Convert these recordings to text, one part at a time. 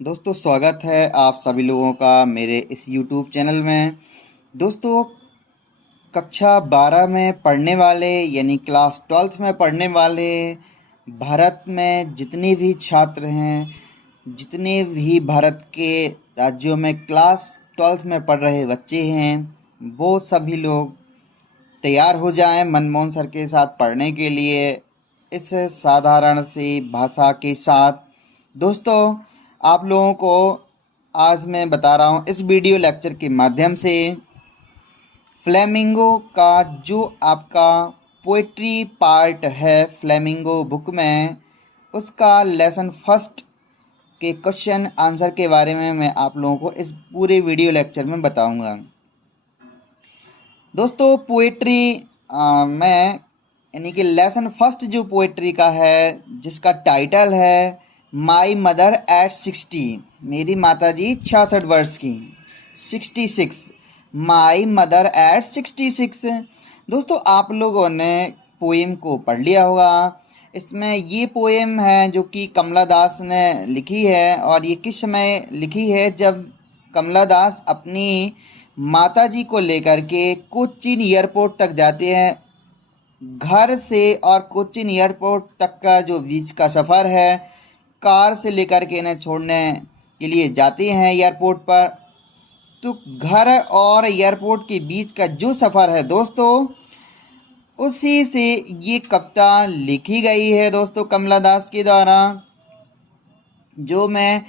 दोस्तों स्वागत है आप सभी लोगों का मेरे इस YouTube चैनल में। दोस्तों कक्षा 12 में पढ़ने वाले यानी क्लास 12th में पढ़ने वाले भारत में जितने भी छात्र हैं, जितने भी भारत के राज्यों में क्लास 12th में पढ़ रहे बच्चे हैं, वो सभी लोग तैयार हो जाएं मनमोहन सर के साथ पढ़ने के लिए इस साधारण सी भाषा के साथ। दोस्तों आप लोगों को आज मैं बता रहा हूँ इस वीडियो लेक्चर के माध्यम से फ्लेमिंगो का जो आपका पोइट्री पार्ट है फ्लेमिंगो बुक में, उसका लेसन फर्स्ट के क्वेश्चन आंसर के बारे में मैं आप लोगों को इस पूरे वीडियो लेक्चर में बताऊंगा। दोस्तों पोइट्री में यानी कि लेसन फर्स्ट जो पोइट्री का है जिसका टाइटल है माई मदर एट 60, मेरी माताजी 66 वर्ष की। 66, माई मदर एट 66। दोस्तों आप लोगों ने पोएम को पढ़ लिया होगा। इसमें ये पोएम है जो कि कमला दास ने लिखी है, और ये किस समय लिखी है जब कमला दास अपनी माताजी को लेकर के कोचीन एयरपोर्ट तक जाते हैं। घर से और कोचीन एयरपोर्ट तक का जो बीच का सफ़र है, कार से लेकर के इन्हें छोड़ने के लिए जाते हैं एयरपोर्ट पर। तो घर और एयरपोर्ट के बीच का जो सफ़र है दोस्तों, उसी से ये कविता लिखी गई है दोस्तों कमला दास के द्वारा। जो मैं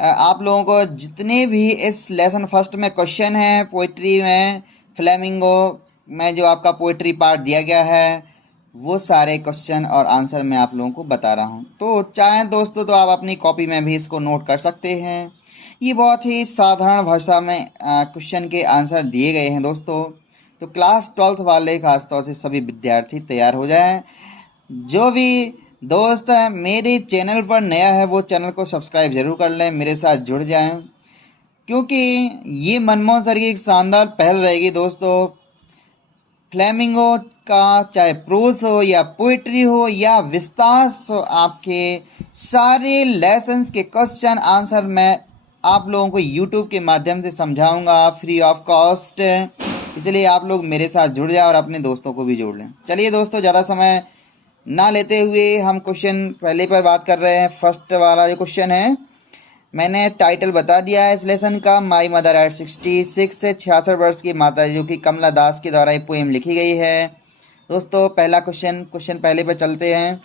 आप लोगों को जितने भी इस लेसन फर्स्ट में क्वेश्चन हैं पोइट्री में फ्लेमिंगो में जो आपका पोइट्री पार्ट दिया गया है, वो सारे क्वेश्चन और आंसर मैं आप लोगों को बता रहा हूँ। तो चाहें दोस्तों तो आप अपनी कॉपी में भी इसको नोट कर सकते हैं। ये बहुत ही साधारण भाषा में क्वेश्चन के आंसर दिए गए हैं दोस्तों। तो क्लास 12th वाले खासतौर से सभी विद्यार्थी तैयार हो जाएं। जो भी दोस्त मेरे चैनल पर नया है वो चैनल को सब्सक्राइब जरूर कर लें, मेरे साथ जुड़ जाएं, क्योंकि ये मनमोहन सर की एक शानदार पहल रहेगी दोस्तों। फ्लेमिंगो का चाहे प्रोज हो या पोइट्री हो या विस्तार हो, आपके सारे लेसन्स के क्वेश्चन आंसर मैं आप लोगों को यूट्यूब के माध्यम से समझाऊंगा फ्री ऑफ कॉस्ट। इसलिए आप लोग मेरे साथ जुड़ जाएं और अपने दोस्तों को भी जोड़ लें। चलिए दोस्तों ज़्यादा समय ना लेते हुए हम क्वेश्चन पहले पर बात कर रहे हैं। फर्स्ट वाला जो क्वेश्चन है, मैंने टाइटल बता दिया है इस लेसन का, माई मदर एट 66 से 66 वर्ष की माता जो कि कमला दास के द्वारा ये पोएम लिखी गई है। दोस्तों पहला क्वेश्चन पहले पर चलते हैं।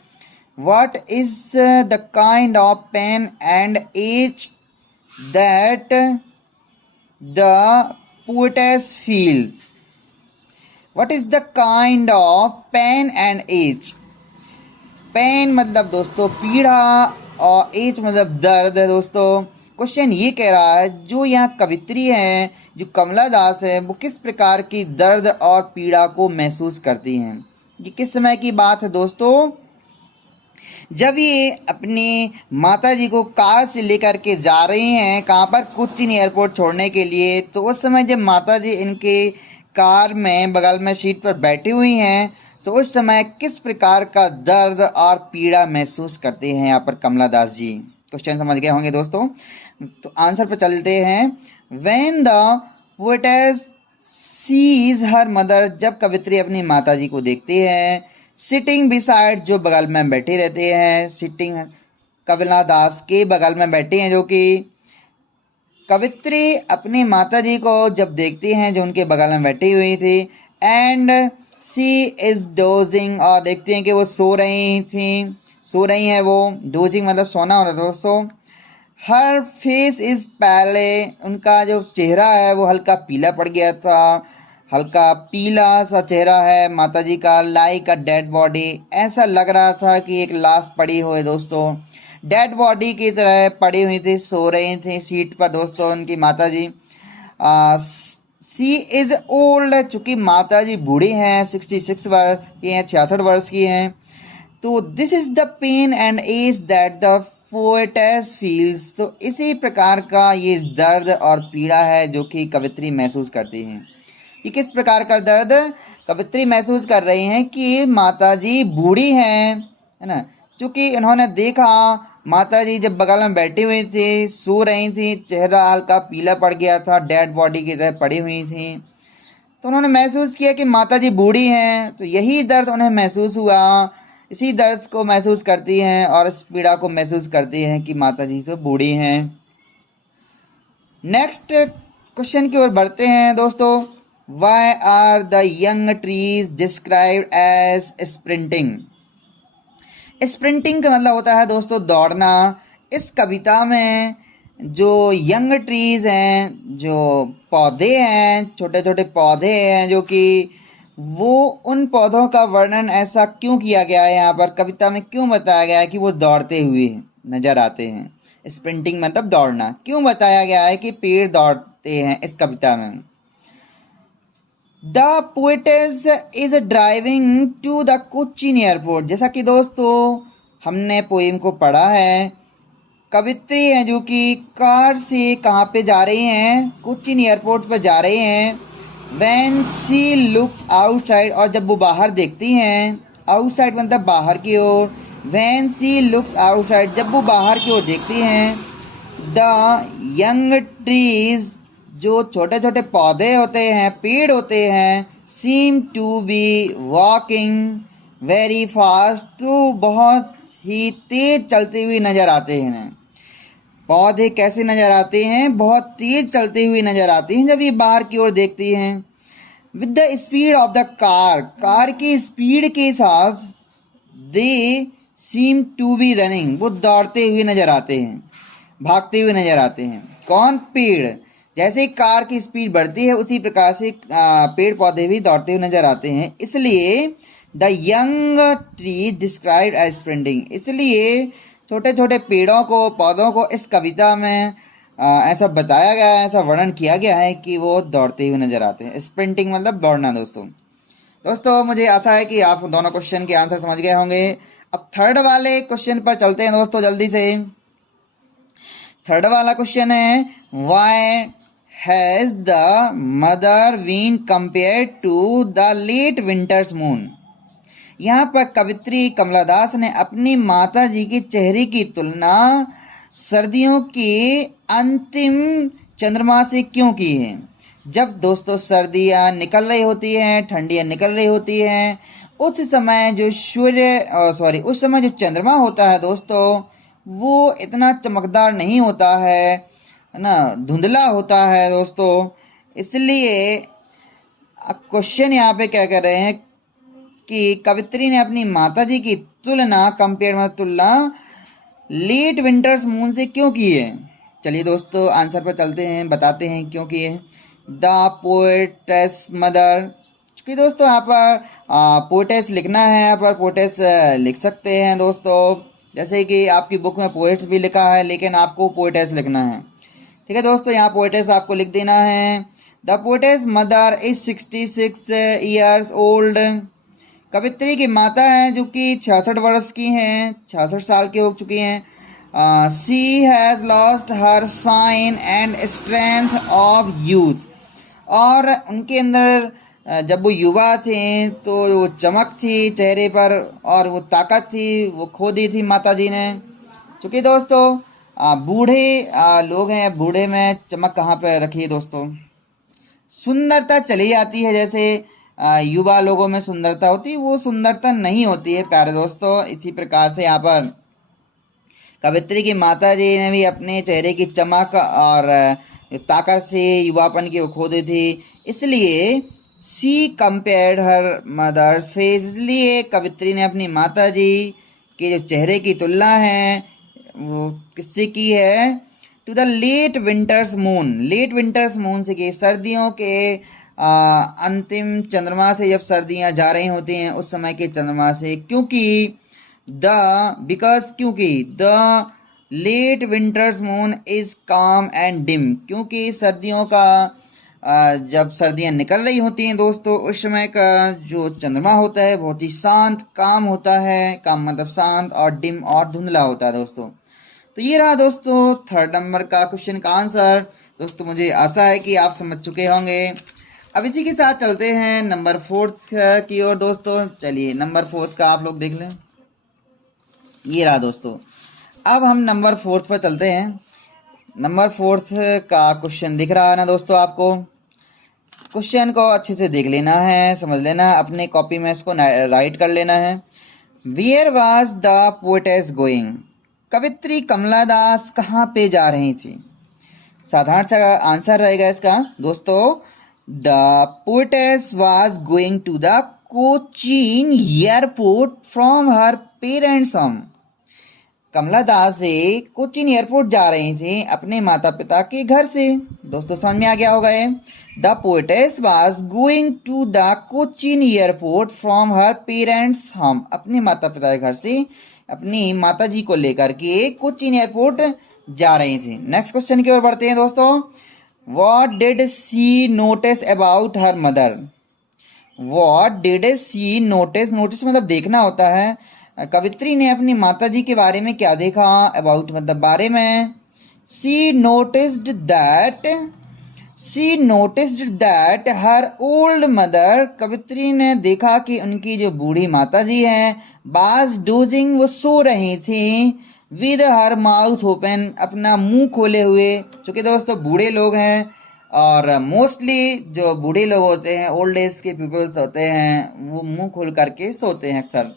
What is the kind of pain and ache that the poetess feels? What is the kind of pain and ache? Pain मतलब दोस्तों पीड़ा और एज मतलब दर्द है दोस्तों। क्वेश्चन ये कह रहा है जो यहाँ कवित्री है, जो कमला दास है, वो किस प्रकार की दर्द और पीड़ा को महसूस करती हैं। ये किस समय की बात है दोस्तों? जब ये अपनी माता जी को कार से लेकर के जा रही हैं, कहाँ पर? कोचीन एयरपोर्ट छोड़ने के लिए। तो उस समय जब माता जी इनके कार में बगल में सीट पर बैठी हुई हैं, तो उस समय किस प्रकार का दर्द और पीड़ा महसूस करते हैं यहाँ पर कमला दास जी। क्वेश्चन समझ गए होंगे दोस्तों। तो आंसर पर चलते हैं। When the poetess seize her mother, जब कवित्री अपनी माता जी को देखती है, सिटिंग बिसाइड, जो बगल में बैठे रहते हैं, सिटिंग कमला दास के बगल में बैठे हैं, जो कि कवित्री अपनी माता जी को जब देखती हैं जो उनके बगल में बैठी हुई थी, एंड सी इज डोजिंग, और देखते हैं कि वो सो रही हैं वो। डोजिंग मतलब सोना होता है दोस्तों। हर फेस इज पहले, उनका जो चेहरा है वो हल्का पीला पड़ गया था, हल्का पीला सा चेहरा है माता जी का। लाइक अ डेड बॉडी, ऐसा लग रहा था कि एक लाश पड़ी हुई दोस्तों, डेड बॉडी की तरह पड़ी हुई थी, सो रही थी सीट पर दोस्तों उनकी माता जी। सी इज ओल्ड, चूंकि माता जी बूढ़ी हैं, 66 वर्ष की हैं, 66 वर्ष की हैं। तो this is the pain and ache that the poetess feels, तो इसी प्रकार का ये दर्द और पीड़ा है जो कि कवित्री महसूस करती हैं। ये किस प्रकार का दर्द कवित्री महसूस कर रही हैं कि माता जी बूढ़ी हैं, है ना, क्योंकि इन्होंने देखा माता जी जब बगल में बैठी हुई थी, सो रही थी, चेहरा हल्का पीला पड़ गया था, डेड बॉडी की तरह पड़ी हुई थी। तो उन्होंने महसूस किया कि माता जी बूढ़ी हैं, तो यही दर्द उन्हें महसूस हुआ। इसी दर्द को महसूस करती हैं और इस पीड़ा को महसूस करती हैं कि माता जी तो बूढ़ी हैं। नेक्स्ट क्वेश्चन की ओर बढ़ते हैं दोस्तों। Why are the young trees described as sprinting? Sprinting का मतलब होता है दोस्तों दौड़ना। इस कविता में जो यंग ट्रीज हैं, जो पौधे हैं, छोटे छोटे पौधे हैं, जो कि वो उन पौधों का वर्णन ऐसा क्यों किया गया है, यहाँ पर कविता में क्यों बताया गया है कि वो दौड़ते हुए नजर आते हैं? स्प्रिंटिंग मतलब दौड़ना। क्यों बताया गया है कि पेड़ दौड़ते हैं इस कविता में? The poetess is driving to the Cochin airport. जैसा कि दोस्तों हमने पोएम को पढ़ा है, कवित्री हैं जो कि कार से कहाँ पे जा रही हैं? कोचीन एयरपोर्ट पर जा रही हैं। व्हेन शी लुक्स आउटसाइड, और जब वो बाहर देखती हैं, आउटसाइड मतलब बाहर की ओर। व्हेन शी लुक्स आउटसाइड, जब वो बाहर की ओर देखती हैं। द यंग ट्रीज, जो छोटे छोटे पौधे होते हैं, पेड़ होते हैं, seem to be walking very fast, तो बहुत ही तेज चलते हुए नजर आते हैं। पौधे कैसे नजर आते हैं? बहुत तेज चलते हुए नजर आते हैं जब ये बाहर की ओर देखती हैं। With the speed of the car, car की स्पीड के साथ, दे सीम टू बी रनिंग, वो दौड़ते हुए नजर आते हैं, भागते हुए नजर आते हैं। कौन? पेड़। जैसे कार की स्पीड बढ़ती है उसी प्रकार से पेड़ पौधे भी दौड़ते हुए नजर आते हैं। इसलिए the young tree described as sprinting, इसलिए छोटे छोटे पेड़ों को, पौधों को इस कविता में ऐसा बताया गया है, ऐसा वर्णन किया गया है कि वो दौड़ते हुए नजर आते हैं। स्प्रिंटिंग मतलब दौड़ना दोस्तों मुझे आशा है कि आप दोनों क्वेश्चन के आंसर समझ गए होंगे। अब थर्ड वाले क्वेश्चन पर चलते हैं दोस्तों जल्दी से। थर्ड वाला क्वेश्चन है, why has the mother been compare to the late winter's moon? यहाँ पर कवित्री कमला दास ने अपनी माता जी के चेहरे की तुलना सर्दियों के अंतिम चंद्रमा से क्यों की है? जब दोस्तों सर्दियाँ निकल रही होती हैं, ठंडियाँ निकल रही होती हैं, उस समय जो उस समय जो चंद्रमा होता है दोस्तों, वो इतना चमकदार नहीं होता है ना, धुंधला होता है दोस्तों। इसलिए क्वेश्चन यहाँ पे क्या कर रहे हैं कि कवित्री ने अपनी माताजी की तुलना, कंपेयर मतलब तुलना, लेट विंटर्स मून से क्यों की है? चलिए दोस्तों आंसर पर चलते हैं, बताते हैं क्यों किए। द पोएटेस मदर, क्योंकि दोस्तों यहाँ पर पोएटेस लिखना है, यहाँ पर पोएटेस लिख सकते हैं दोस्तों, जैसे कि आपकी बुक में पोएट्स भी लिखा है लेकिन आपको पोएटेस लिखना है। ठीक है दोस्तों, यहाँ पोएटेस आपको लिख देना है। The poetess mother is 66 years old, कवित्री की माता हैं जो कि 66 वर्ष की हैं, 66 साल की हो चुकी हैं। She has lost her shine and strength of youth, और उनके अंदर जब वो युवा थे तो वो चमक थी चेहरे पर और वो ताकत थी, वो खो दी थी माता जी ने। चूँकि दोस्तों बूढ़े लोग हैं, बूढ़े में चमक कहाँ पर रखी है दोस्तों? सुंदरता चली जाती है, जैसे युवा लोगों में सुंदरता होती है, वो सुंदरता नहीं होती है प्यारे दोस्तों। इसी प्रकार से यहाँ पर कवित्री की माता जी ने भी अपने चेहरे की चमक और ताकत से युवापन की वो खो दी थी, इसलिए सी कंपेयर्ड हर मदर्स फेस, इसलिए कवित्री ने अपनी माता जी के जो चेहरे की तुलना है वो किससे की है? To the late winter's moon, late winter's moon से की, सर्दियों के अंतिम चंद्रमा से, जब सर्दियां जा रही होती हैं उस समय के चंद्रमा से। क्योंकि the late winter's moon is calm and dim, क्योंकि सर्दियों का जब सर्दियां निकल रही होती हैं दोस्तों, उस समय का जो चंद्रमा होता है बहुत ही शांत, काम होता है, काम मतलब शांत, और डिम और धुंधला होता है दोस्तों। तो ये रहा दोस्तों थर्ड नंबर का क्वेश्चन का आंसर। दोस्तों मुझे आशा है कि आप समझ चुके होंगे। अब इसी के साथ चलते हैं नंबर फोर्थ की ओर दोस्तों। चलिए नंबर फोर्थ का आप लोग देख लें, ये रहा दोस्तों। अब हम नंबर 4 पर चलते हैं। नंबर 4 का क्वेश्चन दिख रहा है ना दोस्तों आपको? क्वेश्चन को अच्छे से देख लेना है, समझ लेना है, अपने कॉपी में इसको राइट कर लेना है। Where was the poetess going? कवित्री कमला दास कहाँ पे जा रही थी? साधारण सा आंसर रहेगा इसका दोस्तों, the poetess was going to the Cochin airport from her parents home. Kamala Das ji Cochin airport जा रही थी अपने माता पिता के घर से। दोस्तों समझ में आ गया होगा ये। The poetess was going to the Cochin airport from her parents home. अपने माता पिता के घर से अपनी माता जी को लेकर के कोचीन एयरपोर्ट जा रही थी। नेक्स्ट क्वेश्चन की ओर बढ़ते हैं दोस्तों। What did she notice about her mother? What did she notice? Notice मतलब देखना होता है। कवित्री ने अपनी माता जी के बारे में क्या देखा? अबाउट मतलब बारे में। She noticed that her old mother. कवित्री ने देखा कि उनकी जो बूढ़ी माता जी हैं, बाज डोजिंग, वो सो रही थी, विद हर माउथ ओपन, अपना मुंह खोले हुए। चूंकि दोस्तों बूढ़े लोग हैं और मोस्टली जो बूढ़े लोग होते हैं, ओल्ड एज के पीपल्स होते हैं, वो मुंह खोल करके सोते हैं अक्सर।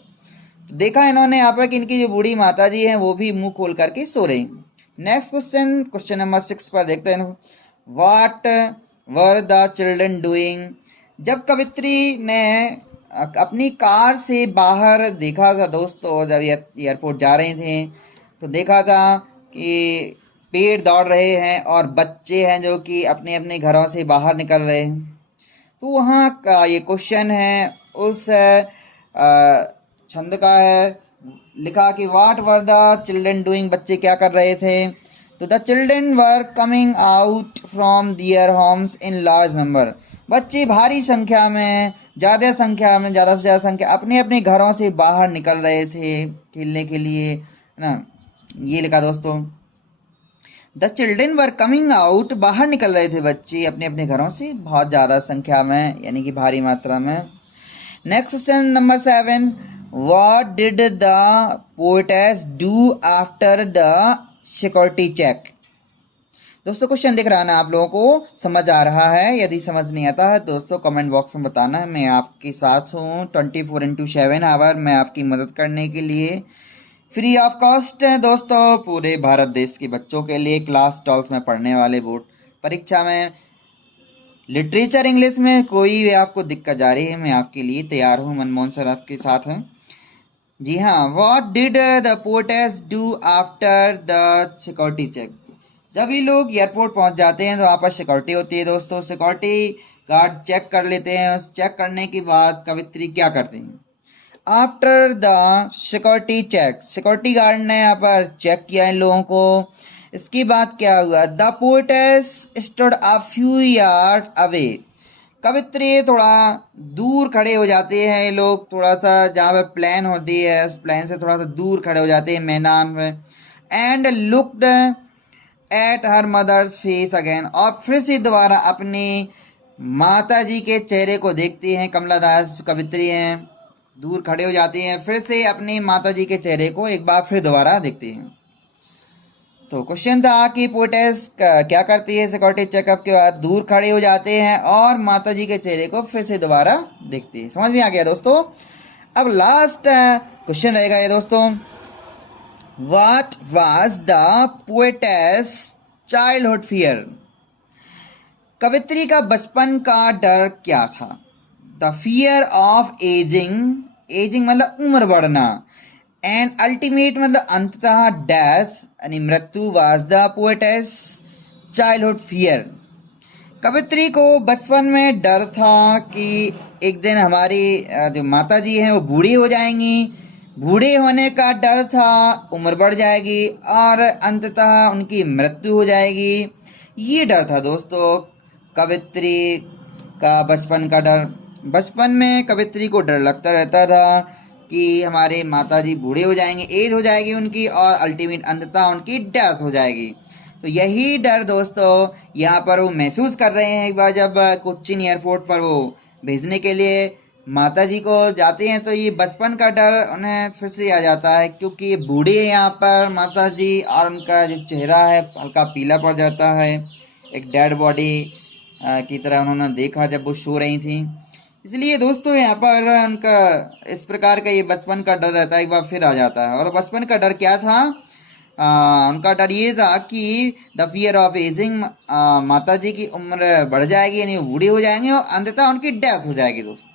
देखा इन्होंने यहाँ पर कि इनकी जो बूढ़ी माता जी हैं वो भी मुंह खोल करके सो रही। नेक्स्ट क्वेश्चन, क्वेश्चन नंबर 6 पर देखते हैं। What were the children doing? जब कवित्री ने अपनी कार से बाहर देखा था दोस्तों, जब एयरपोर्ट जा रही थी तो देखा था कि पेड़ दौड़ रहे हैं और बच्चे हैं जो कि अपने अपने घरों से बाहर निकल रहे हैं। तो वहाँ का ये क्वेश्चन है उस छंद का है। लिखा कि what were the children doing? बच्चे क्या कर रहे थे? तो the children were coming out from their homes in large number. बच्चे भारी संख्या में, ज़्यादा से ज़्यादा संख्या अपने अपने घरों से बाहर निकल रहे थे खेलने के लिए, है ना। ये लिखा दोस्तों, the children were coming out, बाहर निकल रहे थे बच्चे अपने अपने घरों से बहुत ज़्यादा संख्या में, यानी कि भारी मात्रा में। Next question number 7, what did the poetess do after the security check? दोस्तों क्वेश्चन दिख रहा है ना आप लोगों को? समझ आ रहा है? यदि समझ नहीं आता है दोस्तों कमेंट बॉक्स में बताना है, मैं आपके साथ हूँ 24/7 आवर, मैं आपकी मदद करने के लिए फ्री ऑफ कॉस्ट है दोस्तों। पूरे भारत देश के बच्चों के लिए क्लास 12 में पढ़ने वाले बोर्ड परीक्षा में लिटरेचर इंग्लिश में कोई भी आपको दिक्कत जा रही है, मैं आपके लिए तैयार हूँ। मनमोहन सर आपके साथ हैं। जी हाँ, what did the poetess do after the security check? जब ये लोग एयरपोर्ट पहुंच जाते हैं तो वहाँ पर सिक्योरिटी होती है दोस्तों, सिक्योरिटी गार्ड चेक कर लेते हैं। उस चेक करने के बाद कवित्री क्या करते हैं? After the security check, security guard ने यहाँ पर चेक किया इन लोगों को। इसके बाद क्या हुआ? The poetess stood a few yards away. कवित्री थोड़ा दूर खड़े हो जाते हैं ये लोग, थोड़ा सा जहाँ पे प्लेन होती है उस प्लेन से थोड़ा सा दूर खड़े हो जाते हैं मैदान में। And looked at her mother's face again, और फिर से दोबारा अपनी माता जी के चेहरे को देखती हैं। कमला दास कवित्री हैं, दूर खड़े हो जाती हैं, फिर से अपनी माता जी के चेहरे को एक बार फिर दोबारा देखती हैं। तो क्वेश्चन था कि पोएटेस क्या करती है सिक्योरिटी चेकअप के बाद? दूर खड़े हो जाते हैं और माता जी के चेहरे को फिर से दोबारा देखती है। समझ में आ गया दोस्तों? अब लास्ट क्वेश्चन रहेगा ये दोस्तों, what was the poetess childhood fear? कवित्री का बचपन का डर क्या था? The fear of ageing, ageing मतलब उम्र बढ़ना, एंड अल्टीमेट मतलब अंततः डेथ यानी मृत्यु, was the poetess childhood fear. कवित्री को बचपन में डर था कि एक दिन हमारी जो माता जी हैं वो बूढ़ी हो जाएंगी, बूढ़े होने का डर था, उम्र बढ़ जाएगी और अंततः उनकी मृत्यु हो जाएगी। ये डर था दोस्तों कवित्री का बचपन का डर। बचपन में कवित्री को डर लगता रहता था कि हमारे माताजी बूढ़े हो जाएंगे, एज हो जाएगी उनकी और अल्टीमेट अंततः उनकी डेथ हो जाएगी। तो यही डर दोस्तों यहाँ पर वो महसूस कर रहे हैं एक बार जब कोच्चिन एयरपोर्ट पर वो भेजने के लिए माता जी को जाते हैं तो ये बचपन का डर उन्हें फिर से आ जाता है, क्योंकि ये बूढ़े हैं यहाँ पर माता जी, और उनका जो चेहरा है हल्का पीला पड़ जाता है, एक डेड बॉडी की तरह उन्होंने देखा जब वो सो रही थी। इसलिए दोस्तों यहाँ पर उनका इस प्रकार का ये बचपन का डर रहता है, एक बार फिर आ जाता है। और बचपन का डर क्या था? उनका डर ये था कि द फियर ऑफ एजिंग, माता जी की उम्र बढ़ जाएगी, यानी वो बूढ़े हो जाएंगे और अंततः उनकी डेथ हो जाएगी दोस्तों।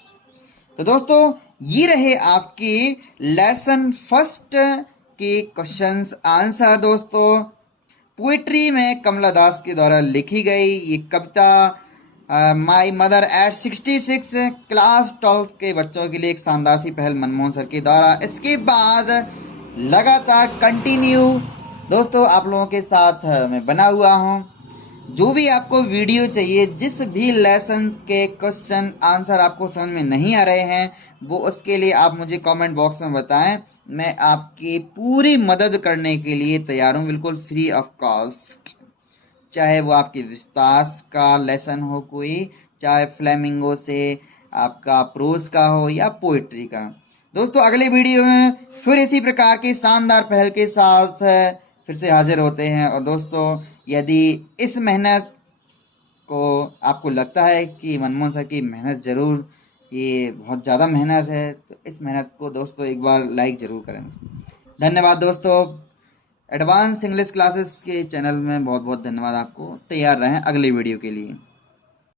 तो दोस्तों ये रहे आपकी लेसन फर्स्ट के क्वेश्चंस आंसर। दोस्तों पोइट्री में कमला दास के द्वारा लिखी गई ये कविता माई मदर एट 66 क्लास 12 के बच्चों के लिए एक शानदार सी पहल मनमोहन सर के द्वारा। इसके बाद लगातार कंटिन्यू दोस्तों आप लोगों के साथ मैं बना हुआ हूँ। जो भी आपको वीडियो चाहिए, जिस भी लेसन के क्वेश्चन आंसर आपको समझ में नहीं आ रहे हैं, वो उसके लिए आप मुझे कमेंट बॉक्स में बताएं। मैं आपकी पूरी मदद करने के लिए तैयार हूँ, बिल्कुल फ्री ऑफ कॉस्ट। चाहे वो आपकी विस्तार का लेसन हो कोई, चाहे फ्लेमिंगो से आपका प्रोज का हो या पोइट्री का। दोस्तों अगले वीडियो में फिर इसी प्रकार की शानदार पहल के साथ फिर से हाजिर होते हैं। और दोस्तों यदि इस मेहनत को आपको लगता है कि मनमोहन सर की मेहनत ज़रूर ये बहुत ज़्यादा मेहनत है, तो इस मेहनत को दोस्तों एक बार लाइक ज़रूर करें। धन्यवाद दोस्तों। एडवांस इंग्लिश क्लासेस के चैनल में बहुत बहुत धन्यवाद आपको। तैयार रहें अगली वीडियो के लिए।